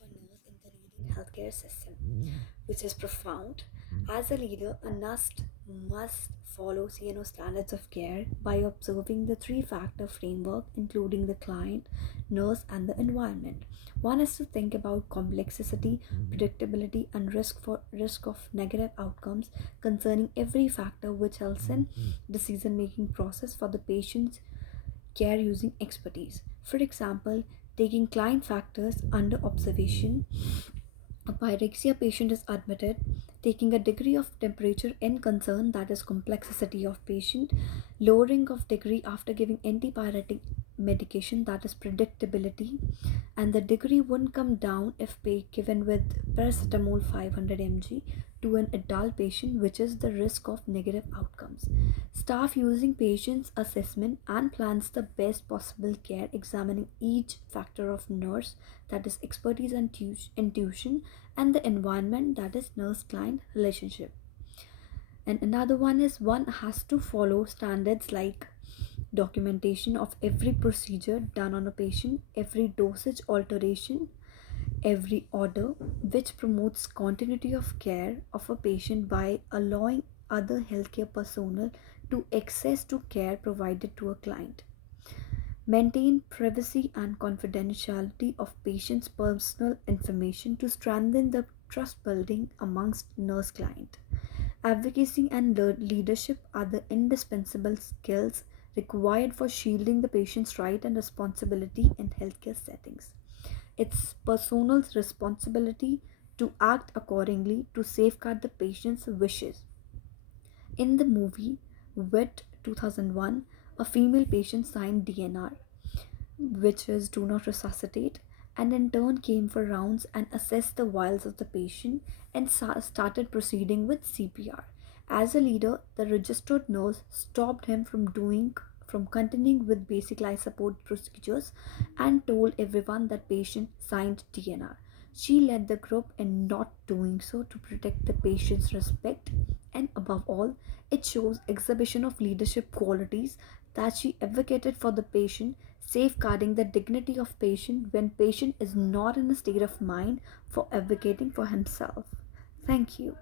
a nurse in the leading healthcare system, which is profound. As a leader, a nurse must follow CNO standards of care by observing the three-factor framework, including the client, nurse, and the environment. One is to think about complexity, predictability, and risk of negative outcomes concerning every factor, which helps in decision-making process for the patient's care using expertise. For example, taking client factors under observation, a pyrexia patient is admitted, taking a degree of temperature in concern, that is complexity of patient, lowering of degree after giving antipyretic medication, that is predictability, and the degree wouldn't come down if given with paracetamol 500 mg to an adult patient, which is the risk of negative outcomes. Staff using patient's assessment and plans the best possible care, examining each factor of nurse, that is expertise and intuition, and the environment, that is nurse client relationship. And another one is one has to follow standards like documentation of every procedure done on a patient, every dosage alteration, every order, which promotes continuity of care of a patient by allowing other healthcare personnel to access to care provided to a client. Maintain privacy and confidentiality of patients' personal information to strengthen the trust building amongst nurse client. Advocacy and leadership are the indispensable skills required for shielding the patient's right and responsibility in healthcare settings. It's personal responsibility to act accordingly to safeguard the patient's wishes. In the movie Wit 2001, a female patient signed DNR, which is do not resuscitate, and in turn came for rounds and assessed the vitals of the patient and started proceeding with CPR. As a leader, the registered nurse stopped him from continuing with basic life support procedures and told everyone that patient signed DNR. She led the group in not doing so to protect the patient's respect, and above all, it shows exhibition of leadership qualities that she advocated for the patient, safeguarding the dignity of patient when patient is not in a state of mind for advocating for himself. Thank you.